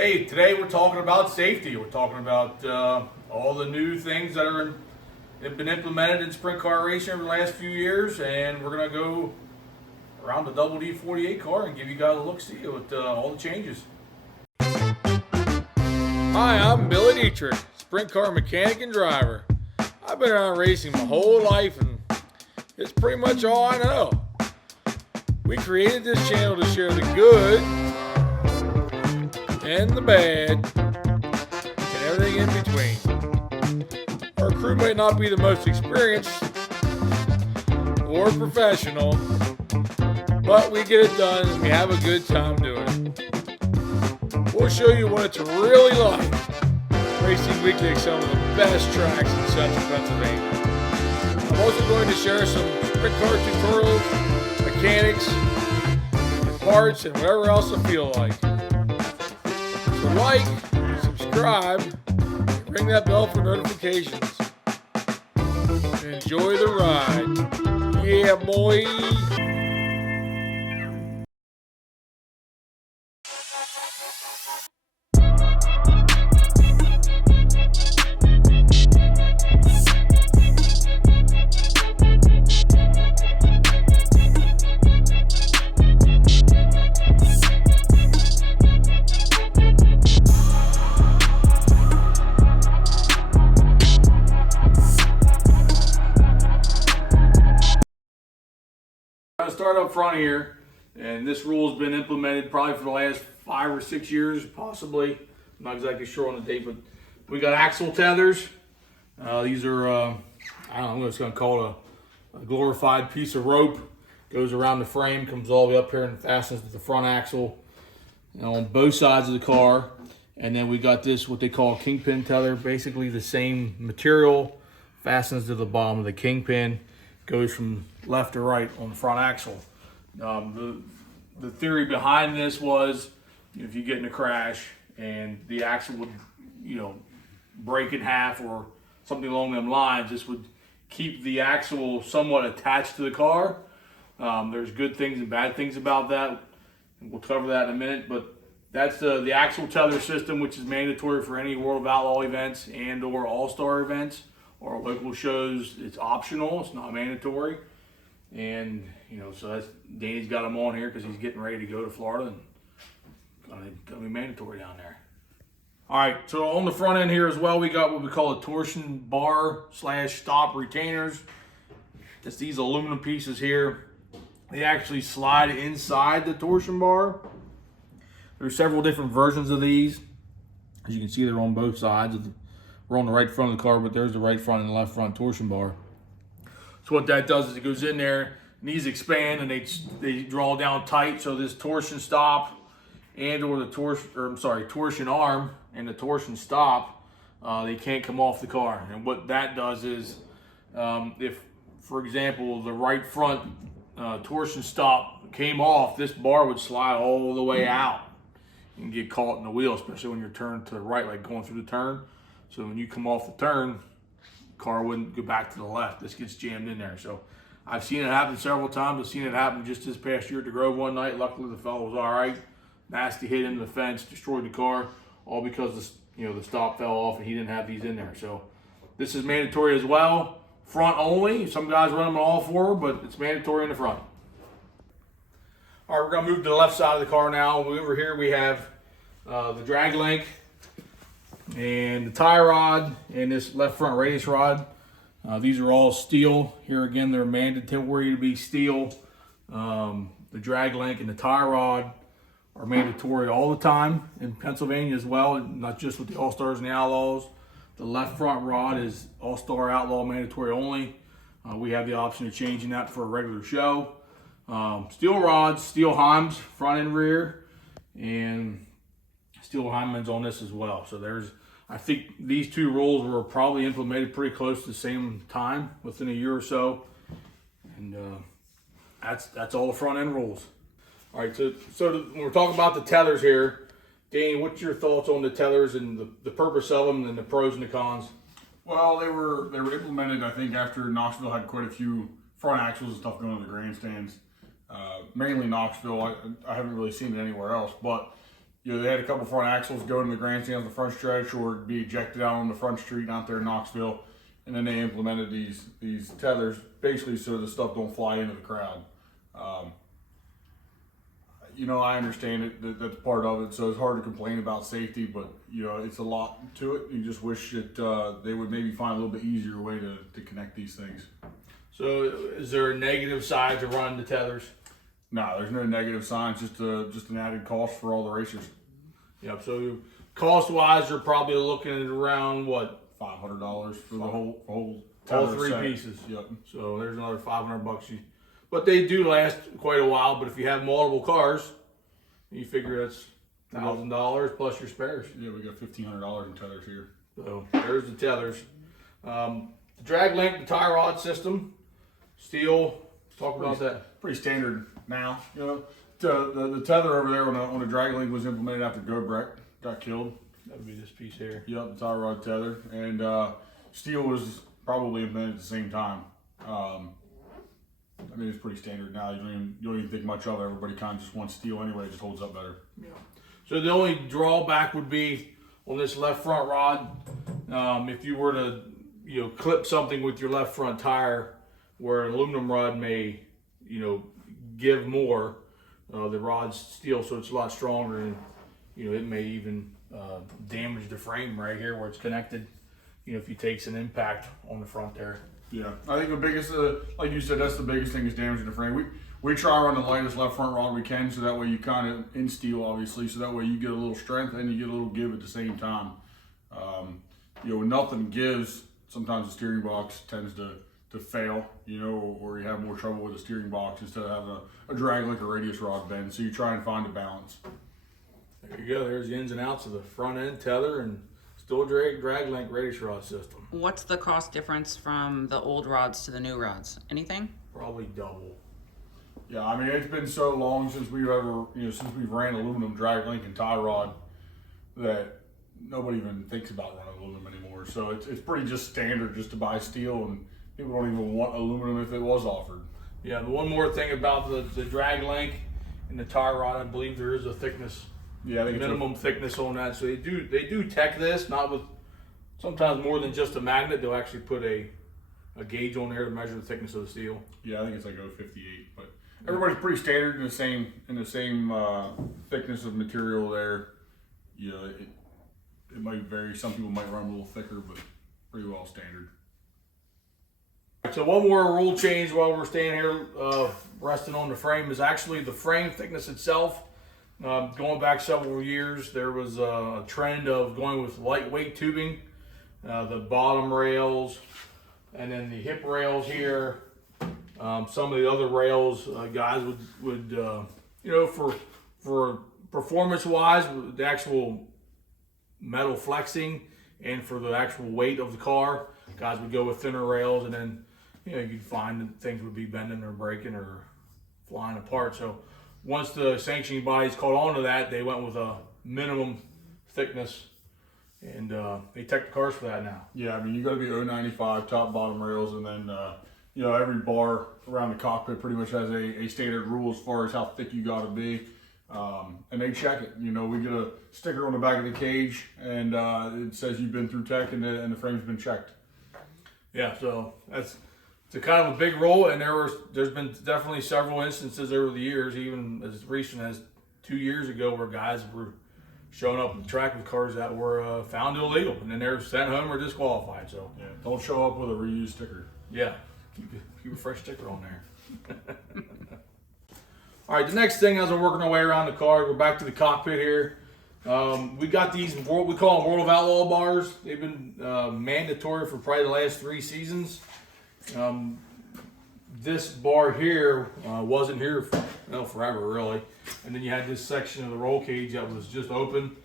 Hey, today we're talking about safety. We're talking about all the new things that have been implemented in sprint car racing over the last few years, and we're gonna go around the Double D 48 car and give you guys a look-see at all the changes. Hi, I'm Danny Dietrich, sprint car mechanic and driver. I've been around racing my whole life, and it's pretty much all I know. We created this channel to share the good and the bad and everything in between. Our crew might not be the most experienced or professional, but we get it done and we have a good time doing it. We'll show you what it's really like racing weekly at some of the best tracks in central Pennsylvania. I'm also going to share some sprint car tutorials, mechanics, parts, and whatever else I feel like. So like, subscribe, and ring that bell for notifications. Enjoy the ride. Yeah, boy. I'm gonna start up front here, and this rule has been implemented probably for the last 5 or 6 years, possibly. I'm not exactly sure on the date, but we got axle tethers. These are, I don't know, I'm just gonna call it a glorified piece of rope. Goes around the frame, comes all the way up here and fastens to the front axle, on both sides of the car. And then we got this, what they call a kingpin tether, basically the same material, fastens to the bottom of the kingpin, goes from left to right on the front axle. The theory behind this was, if you get in a crash and the axle would, break in half or something along them lines, this would keep the axle somewhat attached to the car. There's good things and bad things about that, and we'll cover that in a minute. But that's the axle tether system, which is mandatory for any World of Outlaw events and or All-Star events or local shows. It's optional, it's not mandatory. And so that's Danny's got them on here because he's getting ready to go to Florida, and gonna be mandatory down there. All right, so on the front end here as well, we got what we call a torsion bar / stop retainers. It's these aluminum pieces here. They actually slide inside the torsion bar. There's several different versions of these. As you can see, they're on both sides of the, we're on the right front of the car, but there's the right front and the left front torsion bar. So what that does is it goes in there, knees expand, and they draw down tight, so this torsion stop and or the torsion arm and the torsion stop, they can't come off the car. And what that does is, if, for example, the right front torsion stop came off, this bar would slide all the way out and get caught in the wheel, especially when you're turned to the right, like going through the turn. So when you come off the turn, car wouldn't go back to the left. This gets jammed in there. So I've seen it happen several times. I've seen it happen just this past year at the Grove one night. Luckily the fellow was all right. Nasty hit into the fence, destroyed the car, all because the stop fell off and he didn't have these in there. So this is mandatory as well. Front only. Some guys run them all four, but it's mandatory in the front. All right, we're gonna move to the left side of the car now. Over here we have the drag link and the tie rod and this left front radius rod. These are all steel. Here again, they're mandatory to be steel. The drag link and the tie rod are mandatory all the time in Pennsylvania as well, not just with the All-Stars and the Outlaws. The left front rod is All-Star Outlaw mandatory only. We have the option of changing that for a regular show. Steel rods, steel heims, front and rear, and steel Heinmans on this as well. So I think these two rules were probably implemented pretty close to the same time, within a year or so. And that's all the front end rules. All right, so when we're talking about the tethers here, Danny, what's your thoughts on the tethers and the purpose of them and the pros and the cons? Well, they were implemented, I think, after Knoxville had quite a few front axles and stuff going on the grandstands. Mainly Knoxville. I haven't really seen it anywhere else, but they had a couple front axles go into the grandstand on the front stretch or be ejected out on the front street out there in Knoxville. And then they implemented these tethers basically so the stuff don't fly into the crowd. I understand it, that's part of it, so it's hard to complain about safety, but it's a lot to it. You just wish that they would maybe find a little bit easier way to connect these things. So is there a negative side to running the tethers? No, there's no negative signs, just an added cost for all the racers. Yep, so cost-wise, you're probably looking at around, what? $500 for the whole All tether three set. pieces. Yep. So there's another $500. But they do last quite a while, but if you have multiple cars, you figure that's $1,000 plus your spares. Yeah, we got $1,500 in tethers here. So there's the tethers. The drag link, the tie rod system, steel. Talk about that. Pretty standard now. The tether over there on a drag link was implemented after Gobrek got killed. That would be this piece here. Yep, the tie rod tether, and steel was probably implemented at the same time. It's pretty standard now. You don't even think much of it. Everybody kind of just wants steel anyway. It just holds up better. Yeah. So the only drawback would be on this left front rod. If you were to clip something with your left front tire, where an aluminum rod may give more, the rod's steel, so it's a lot stronger, and it may even damage the frame right here where it's connected. If you take some impact on the front there. Yeah, I think the biggest, like you said, that's the biggest thing is damaging the frame. We try to run the lightest left front rod we can, so that way you kind of in steel, obviously, so that way you get a little strength and you get a little give at the same time. When nothing gives, sometimes the steering box tends to fail, or you have more trouble with the steering box instead of having a drag link or radius rod bend. So you try and find a balance. There you go. There's the ins and outs of the front end tether and still drag link radius rod system. What's the cost difference from the old rods to the new rods? Anything? Probably double. Yeah, it's been so long since we've ran aluminum drag link and tie rod that nobody even thinks about running aluminum anymore. So it's pretty just standard just to buy steel, and people don't even want aluminum if it was offered. Yeah, the one more thing about the drag link and the tie rod, I believe there is a thickness. Yeah, I think minimum thickness on that. So they do tech this, not with sometimes more than just a magnet. They'll actually put a gauge on there to measure the thickness of the steel. Yeah, I think it's like 058, but everybody's pretty standard in the same thickness of material there. It might vary. Some people might run a little thicker, but pretty well standard. So one more rule change while we're staying here resting on the frame is actually the frame thickness itself. Going back several years, there was a trend of going with lightweight tubing. The bottom rails and then the hip rails here. Some of the other rails, guys would for performance-wise, the actual metal flexing and for the actual weight of the car, guys would go with thinner rails, and then you'd find that things would be bending or breaking or flying apart. So once the sanctioning bodies caught on to that, they went with a minimum thickness, and they tech the cars for that now. Yeah, you got to be 095 top bottom rails, and then every bar around the cockpit pretty much has a standard rule as far as how thick you got to be, and they check it. We get a sticker on the back of the cage, and it says you've been through tech and the frame's been checked. Yeah, so it's a kind of a big role, and there's been definitely several instances over the years, even as recent as 2 years ago, where guys were showing up at the track with cars that were found illegal, and then they're sent home or disqualified. So yeah, don't show up with a reused sticker. Yeah, keep a fresh sticker on there. All right, the next thing as we're working our way around the car, we're back to the cockpit here. We got these, we call them World of Outlaw bars. They've been mandatory for probably the last 3 seasons. This bar here wasn't here forever, really. And then you had this section of the roll cage that was just open.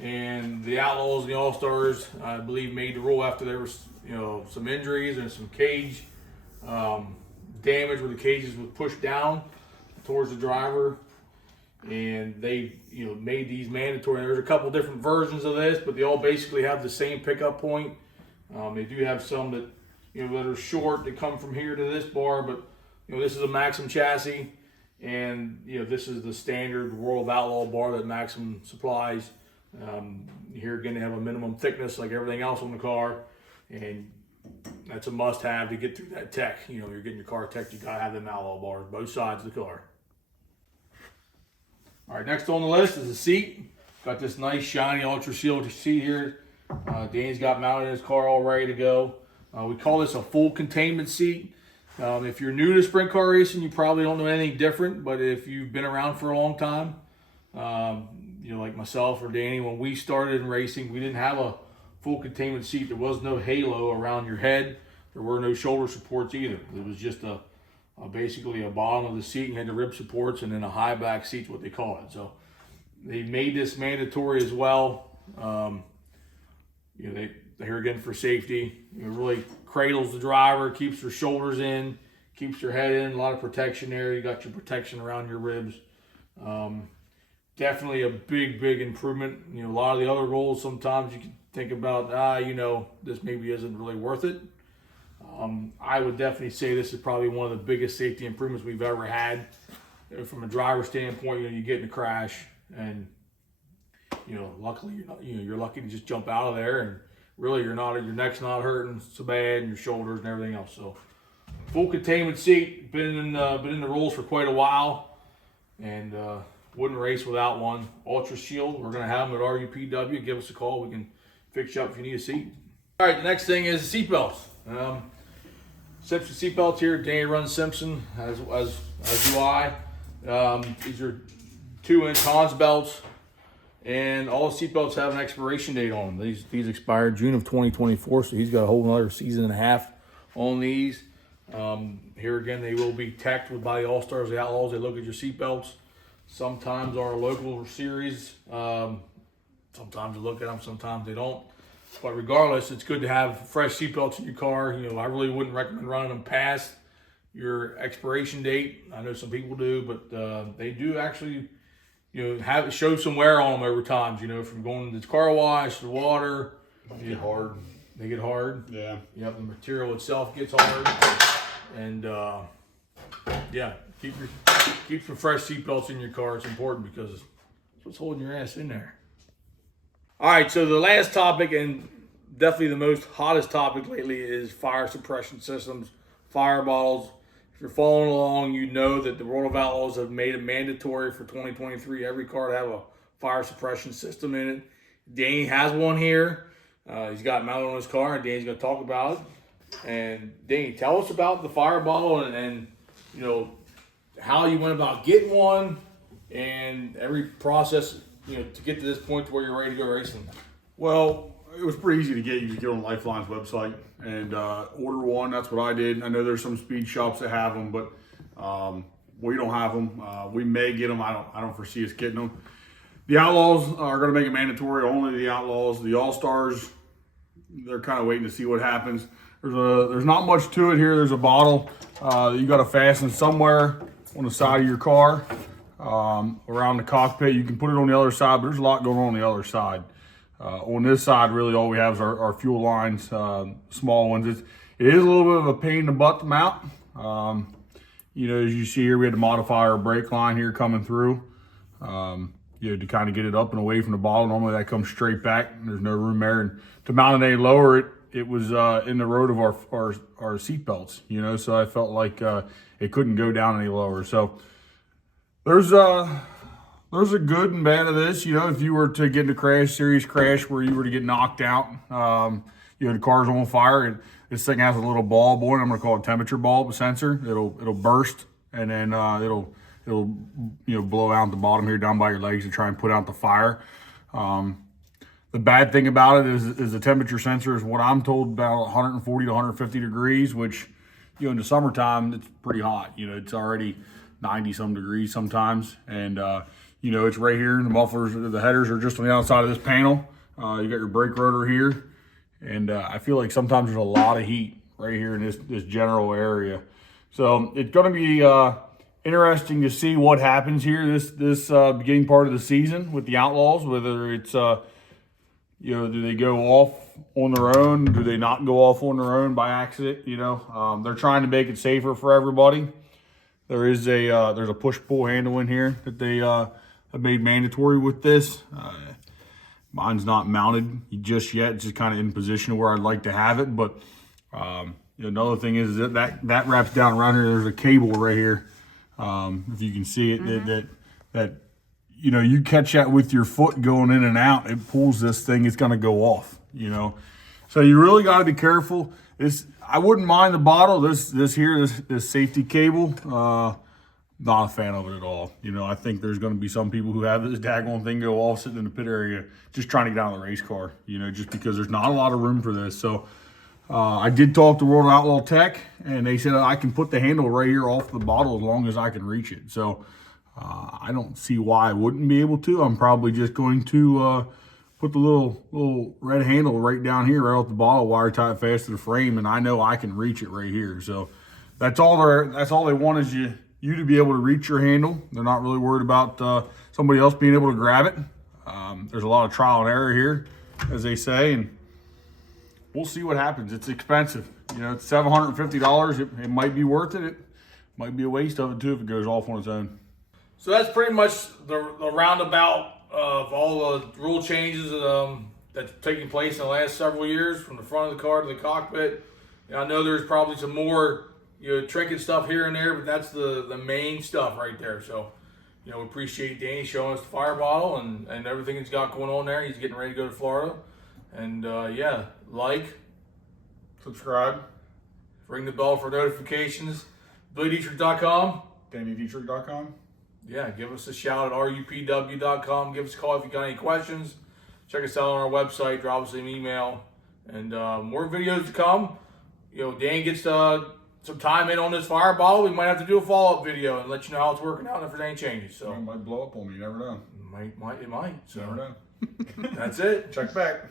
And the Outlaws and the All-Stars, I believe, made the rule after there was some injuries and some cage damage where the cages would push down towards the driver. And they made these mandatory. There's a couple different versions of this, but they all basically have the same pickup point. They do have some that that are short that come from here to this bar, but this is a Maxim chassis, And this is the standard World of Outlaw bar that Maximum supplies. Here again, they have a minimum thickness like everything else on the car, and that's a must-have to get through that tech. You're getting your car tech, you gotta have them Outlaw bars, both sides of the car. All right, next on the list is the seat. Got this nice shiny Ultra Shield seat here. Danny's got mounted in his car all ready to go. We call this a full containment seat. If you're new to sprint car racing, you probably don't know anything different, but if you've been around for a long time, like myself or Danny, when we started in racing, we didn't have a full containment seat. There was no halo around your head. There were no shoulder supports either. It was just basically a bottom of the seat, and you had the rib supports, and then a high back seat's what they call it. So they made this mandatory as well. Here again for safety. It really cradles the driver, keeps their shoulders in, keeps their head in. A lot of protection there. You got your protection around your ribs. Definitely a big improvement. A lot of the other roles, sometimes you can think about, this maybe isn't really worth it. I would definitely say this is probably one of the biggest safety improvements we've ever had. From a driver standpoint, you get in a crash, and luckily you're lucky to just jump out of there, and really your neck's not hurting so bad, and your shoulders and everything else. So full containment seat, been in the rules for quite a while, and wouldn't race without one. Ultra Shield, we're gonna have them at RUPW. Give us a call, we can fix you up if you need a seat. All right, the next thing is seat belts. Simpson seat belts here. Danny runs Simpson, as do I. These are 2-inch Hans belts, and all the seat belts have an expiration date on them. These expire June of 2024, so he's got a whole another season and a half on these. Here again, they will be teched by the All-Stars, the Outlaws. They look at your seat belts. Sometimes our local series, sometimes they look at them, sometimes they don't. But regardless, it's good to have fresh seat belts in your car. I really wouldn't recommend running them past your expiration date. I know some people do, but they do actually, show some wear on them over time. From going to the car wash, the water, They get hard. They get hard. Yeah. Yep, the material itself gets hard, and keep some fresh seat belts in your car. It's important because it's what's holding your ass in there. All right, so the last topic, and definitely the most hottest topic lately, is fire suppression systems, fire bottles. If you're following along, you know that the World of Outlaws have made it mandatory for 2023, every car to have a fire suppression system in it. Danny has one here. He's got it mounted on his car, and Danny's going to talk about it. And Danny, tell us about the fire bottle and how you went about getting one and every process, to get to this point to where you're ready to go racing. Well, it was pretty easy to get. You just get on Lifeline's website and order one. That's what I did. I know there's some speed shops that have them, but we don't have them. We may get them. I don't foresee us getting them. The Outlaws are going to make it mandatory. Only the Outlaws. The All-Stars, they're kind of waiting to see what happens. There's not much to it here. There's a bottle that you got to fasten somewhere on the side of your car, around the cockpit. You can put it on the other side, but there's a lot going on the other side. On this side, really all we have is our fuel lines, small ones. It is a little bit of a pain in the butt to mount. As you see here, we had to modify our brake line here coming through, to kind of get it up and away from the bottle. Normally that comes straight back, and there's no room there. And to mount it any lower, it was in the road of our seat belts, so I felt like it couldn't go down any lower. So there's a good and bad of this. If you were to get in a serious crash where you were to get knocked out, the car's on fire, and this thing has a little bulb on it. I'm going to call it a temperature bulb sensor. It'll burst, and then it'll blow out the bottom here down by your legs to try and put out the fire. The bad thing about it is the temperature sensor is what I'm told about 140 to 150 degrees, which in the summertime it's pretty hot. It's already 90 some degrees sometimes, and it's right here. The mufflers, the headers are just on the outside of this panel. You got your brake rotor here, and I feel like sometimes there's a lot of heat right here in this general area. So it's going to be interesting to see what happens here this beginning part of the season with the Outlaws. Whether it's do they go off on their own? Do they not go off on their own by accident? They're trying to make it safer for everybody. there's a push-pull handle in here that they have made mandatory with this. Mine's not mounted just yet. It's just kind of in position where I'd like to have it. But another thing is that wraps down around here. There's a cable right here. If you can see it, that you catch that with your foot going in and out, it pulls this thing, it's going to go off, So you really got to be careful. I wouldn't mind the bottle. This safety cable, not a fan of it at all. I think there's going to be some people who have this daggone thing go off sitting in the pit area just trying to get out of the race car, just because there's not a lot of room for this. So I did talk to World Outlaw Tech, and they said I can put the handle right here off the bottle as long as I can reach it. So I don't see why I wouldn't be able to. I'm probably just going to put the little red handle right down here, right off the bottle, wire tie it fast to the frame, and I know I can reach it right here. So that's all they want is you to be able to reach your handle. They're not really worried about somebody else being able to grab it. There's a lot of trial and error here, as they say, and we'll see what happens. It's expensive. It's $750. It might be worth it. It might be a waste of it too if it goes off on its own. So that's pretty much the roundabout of all the rule changes that's taking place in the last several years, from the front of the car to the cockpit. I know there's probably some more trinket stuff here and there, but that's the main stuff right there. So we appreciate Danny showing us the fire bottle and everything he's got going on there. He's getting ready to go to Florida, and like, Subscribe, ring the bell for notifications. BillyDietrich.com, DannyDietrich.com. Yeah, give us a shout at RUPW.com. Give us a call if you got any questions. Check us out on our website. Drop us an email. And more videos to come. Dan gets some time in on this fireball. We might have to do a follow-up video and let you know how it's working out and if there's any changes. So It might blow up on me. You never know. It might. So Never know. that's it. Check back.